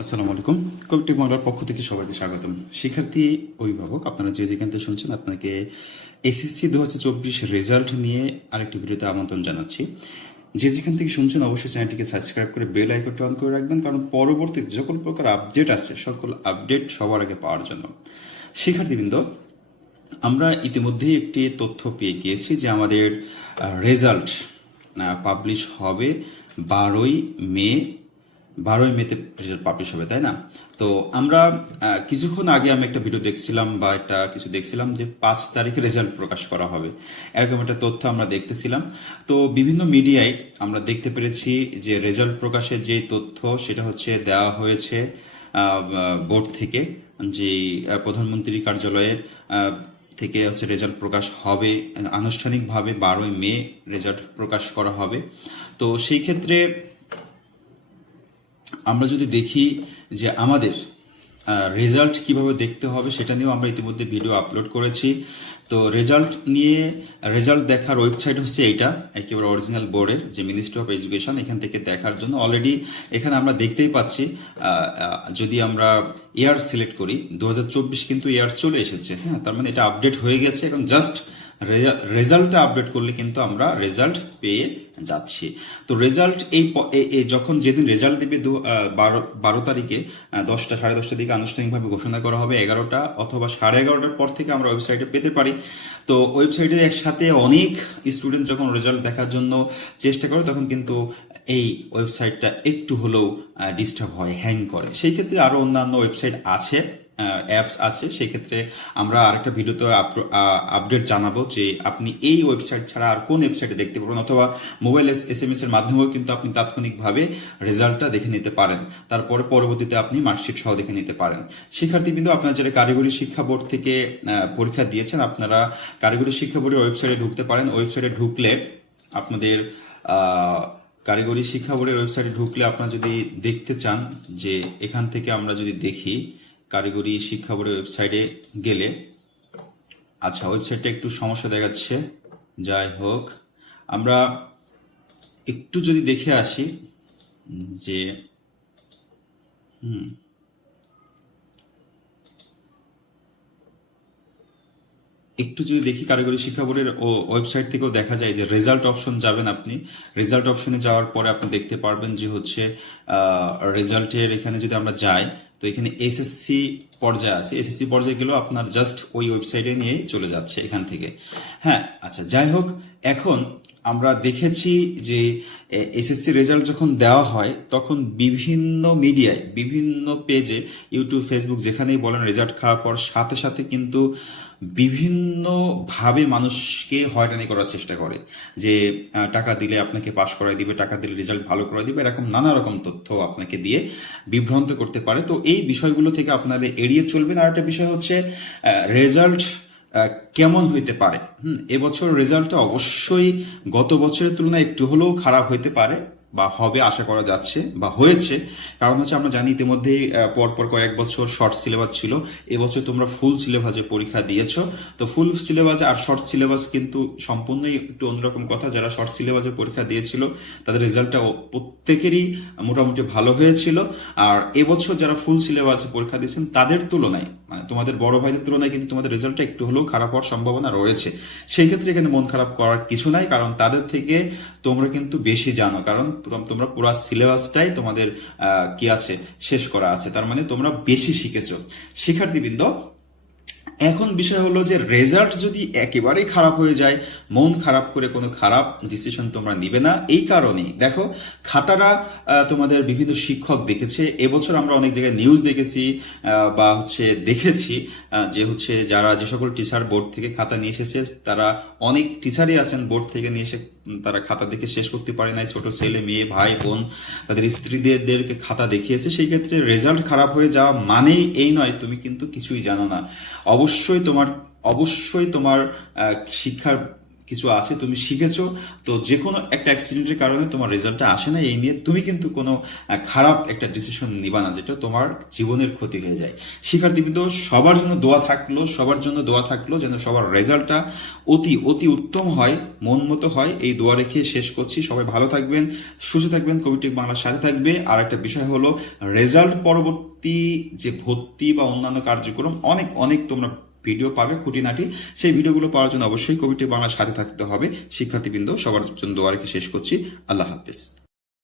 আসসালামু আলাইকুম। কবিটি বাংলার পক্ষ থেকে সবাইকে স্বাগতম। শিক্ষার্থী অভিভাবক আপনারা যে যেখান থেকে শুনছেন আপনাকে এসএসসি 2024 রেজাল্ট নিয়ে আরেকটি ভিডিওতে আমন্ত্রণ জানাচ্ছি। যে যেখান থেকে শুনছেন অবশ্যই চ্যানেলটিকে সাবস্ক্রাইব করে বেল আইকনটি অন করে রাখবেন, কারণ পরবর্তীতে সকল প্রকার আপডেট আছে সকল আপডেট সবার আগে পাওয়ার জন্য। শিক্ষার্থীবৃন্দ, আমরা ইতিমধ্যেই একটি তথ্য পেয়ে গিয়েছি যে আমাদের রেজাল্ট পাবলিশ হবে 12ই মে। 12ই মেতে রেজাল্ট পাবলিশ হবে, তাই না? তো আমরা কিছুক্ষণ আগে আমি একটা ভিডিও দেখছিলাম বা একটা কিছু দেখছিলাম যে 5 তারিখে রেজাল্ট প্রকাশ করা হবে, এরকম একটা তথ্য আমরা দেখতেছিলাম। তো বিভিন্ন মিডিয়ায় আমরা দেখতে পেরেছি যে রেজাল্ট প্রকাশের যে তথ্য সেটা হচ্ছে দেওয়া হয়েছে বোর্ড থেকে, যে প্রধানমন্ত্রী কার্যালয়ের থেকে হচ্ছে রেজাল্ট প্রকাশ হবে আনুষ্ঠানিকভাবে 12ই মে রেজাল্ট প্রকাশ করা হবে। তো সেই ক্ষেত্রে আমরা যদি দেখি যে আমাদের রেজাল্ট কিভাবে দেখতে হবে সেটা নিয়েও আমরা ইতিমধ্যে ভিডিও আপলোড করেছি। তো রেজাল্ট দেখার ওয়েবসাইট হচ্ছে এইটা, একেবারে অরিজিনাল বোর্ডের যে মিনিস্ট্রি অফ এডুকেশন, এখান থেকে দেখার জন্য অলরেডি এখানে আমরা দেখতেই পাচ্ছি। যদি আমরা ইয়ার সিলেক্ট করি 2024 কিন্তু ইয়ার চলে এসেছে, হ্যাঁ, তার মানে এটা আপডেট হয়ে গেছে। এখন জাস্ট রেজাল্টটা আপডেট করলে কিন্তু আমরা রেজাল্ট পেয়ে যাচ্ছি। তো রেজাল্ট যখন যেদিন রেজাল্ট দেবে 12 তারিখে 10টা 10:30 দিকে আনুষ্ঠানিকভাবে ঘোষণা করা হবে। 11টা অথবা 11:30টার পর থেকে আমরা ওয়েবসাইটে পেতে পারি। তো ওয়েবসাইটের একসাথে অনেক স্টুডেন্ট যখন রেজাল্ট দেখার জন্য চেষ্টা করে তখন কিন্তু এই ওয়েবসাইটটা একটু হলেও ডিস্টার্ব হয়, হ্যাং করে। সেই ক্ষেত্রে আরো অন্যান্য ওয়েবসাইট আছে, অ্যাপস আছে। সেই ক্ষেত্রে আমরা আরেকটা ভিডিওতে আপডেট জানাবো যে আপনি এই ওয়েবসাইট ছাড়া আর কোন ওয়েবসাইটে দেখতে পারবেন, অথবা মোবাইল SMS এর মাধ্যমেও কিন্তু আপনি তাৎক্ষণিকভাবে রেজাল্টটা দেখে নিতে পারেন। তারপরে পরবর্তীতে আপনি মার্কশিট সহ দেখে নিতে পারেন। শিক্ষার্থীবৃন্দ, আপনারা যারা কারিগরি শিক্ষা বোর্ড থেকে পরীক্ষা দিয়েছেন আপনারা কারিগরি শিক্ষা বোর্ডের ওয়েবসাইটে ঢুকতে পারেন। ওয়েবসাইটে ঢুকলে আপনাদের কারিগরি শিক্ষা বোর্ডের ওয়েবসাইটে ঢুকলে আপনারা যদি দেখতে চান যে এখান থেকে আমরা যদি দেখি কারিগরি শিক্ষা বোর্ডের ওয়েবসাইটে গেলে, আচ্ছা ওয়েবসাইটটা একটু সমস্যা দেখাচ্ছে, যাই হোক আমরা একটু যদি দেখে আসি যে একটু যদি দেখি কারিগরি শিক্ষা বোর্ডের ওয়েবসাইট থেকেও দেখা যায় যে রেজাল্ট অপশন যাবেন আপনি। রেজাল্ট অপশনে যাওয়ার পরে আপনি দেখতে পারবেন যে হচ্ছে রেজাল্টের এখানে যদি আমরা যাই তো এখানে এসএসসি পর্যায়ে আছে। এসএসসি পর্যায়ে গেলেও আপনার জাস্ট ওই ওয়েবসাইটে নিয়ে চলে যাচ্ছে এখান থেকে। হ্যাঁ, আচ্ছা যাই হোক, এখন আমরা দেখেছি যে এসএসসি রেজাল্ট যখন দেওয়া হয় তখন বিভিন্ন মিডিয়ায় বিভিন্ন পেজে ইউটিউব ফেসবুক যেখানেই বলেন রেজাল্ট খারাপ হওয়ার সাথে সাথে কিন্তু বিভিন্নভাবে মানুষকে হয়রানি করার চেষ্টা করে, যে টাকা দিলে আপনাকে পাশ করাই দিবে, টাকা দিলে রেজাল্ট ভালো করে দিবে, এরকম নানা রকম তথ্য আপনাকে দিয়ে বিভ্রান্ত করতে পারে। তো এই বিষয়গুলো থেকে আপনারা এড়িয়ে চলবেন। আর একটা বিষয় হচ্ছে রেজাল্ট কেমন হইতে পারে। এবছর রেজাল্টটা অবশ্যই গত বছরের তুলনায় একটু হলেও খারাপ হইতে পারে বা হবে আশা করা যাচ্ছে বা হয়েছে। কারণ হচ্ছে আমরা জানি ইতিমধ্যেই পরপর কয়েক বছর শর্ট সিলেবাস ছিল, এবছর তোমরা ফুল সিলেবাসে পরীক্ষা দিয়েছো। তো ফুল সিলেবাস আর শর্ট সিলেবাস কিন্তু সম্পূর্ণই একটু অন্যরকম কথা। যারা শর্ট সিলেবাসে পরীক্ষা দিয়েছিল তাদের রেজাল্টটা প্রত্যেকেরই মোটামুটি ভালো হয়েছিল। আর এবছর যারা ফুল সিলেবাসে পরীক্ষা দিয়েছেন তাদের তুলনায়, মানে তোমাদের বড় ভাইদের তুলনায় কিন্তু তোমাদের রেজাল্টটা একটু হলেও খারাপ হওয়ার সম্ভাবনা রয়েছে। সেই ক্ষেত্রে এখানে মন খারাপ করার কিছু নাই, কারণ তাদের থেকে তোমরা কিন্তু বেশি জানো, কারণ তোমরা পুরো সিলেবাসটাই তোমাদের কি আছে শেষ করা আছে, তার মানে তোমরা বেশি শিখেছো। শিক্ষার্থীবৃন্দ, এখন বিষয় হলো যে রেজাল্ট যদি একেবারেই খারাপ হয়ে যায়, মন খারাপ করে কোনো খারাপ ডিসিশন তোমরা নিবে না। এই কারণেই দেখো খাতারা তোমাদের বিভিন্ন শিক্ষক দেখেছে। এবছর আমরা অনেক জায়গায় নিউজ দেখেছি বা দেখেছি যে যারা যে সকল টিচার বোর্ড থেকে খাতা নিয়ে এসেছে, তারা অনেক টিচারই আছেন বোর্ড থেকে নিয়ে এসে তারা খাতা দেখে শেষ করতে পারে নাই। ছোট ছেলে মেয়ে ভাই বোন তাদের স্ত্রীদেরকে খাতা দেখিয়েছে। সেই ক্ষেত্রে রেজাল্ট খারাপ হয়ে যাওয়া মানেই এই নয় তুমি কিন্তু কিছুই জানো না। অবশ্যই তোমার শিক্ষার কিছু আছে, তুমি শিখেছো। তো যে কোনো একটা অ্যাক্সিডেন্টের কারণে তোমার রেজাল্টটা আসে না, এই নিয়ে তুমি কিন্তু কোনো খারাপ একটা ডিসিশন নিবা না যেটা তোমার জীবনের ক্ষতি হয়ে যায়। শিক্ষার্থীবৃন্দ, সবার জন্য দোয়া থাকলো যেন সবার রেজাল্টটা অতি অতি উত্তম হয়, মন মতো হয়। এই দোয়া রেখে শেষ করছি। সবাই ভালো থাকবেন, সুস্থ থাকবেন, কবিটেক বাংলার সাথে থাকবে। আর একটা বিষয় হলো, রেজাল্ট পরবর্তী যে ভর্তি বা অন্যান্য কার্যক্রম অনেক অনেক তোমরা ভিডিও পাবে খুঁটিনাটি। সেই ভিডিওগুলো পাওয়ার জন্য অবশ্যই কবিটেক বাংলার সাথে থাকতে হবে। শিক্ষার্থীবৃন্দ, সবার জন্য দোয়া রেখে শেষ করছি। আল্লাহ হাফেজ।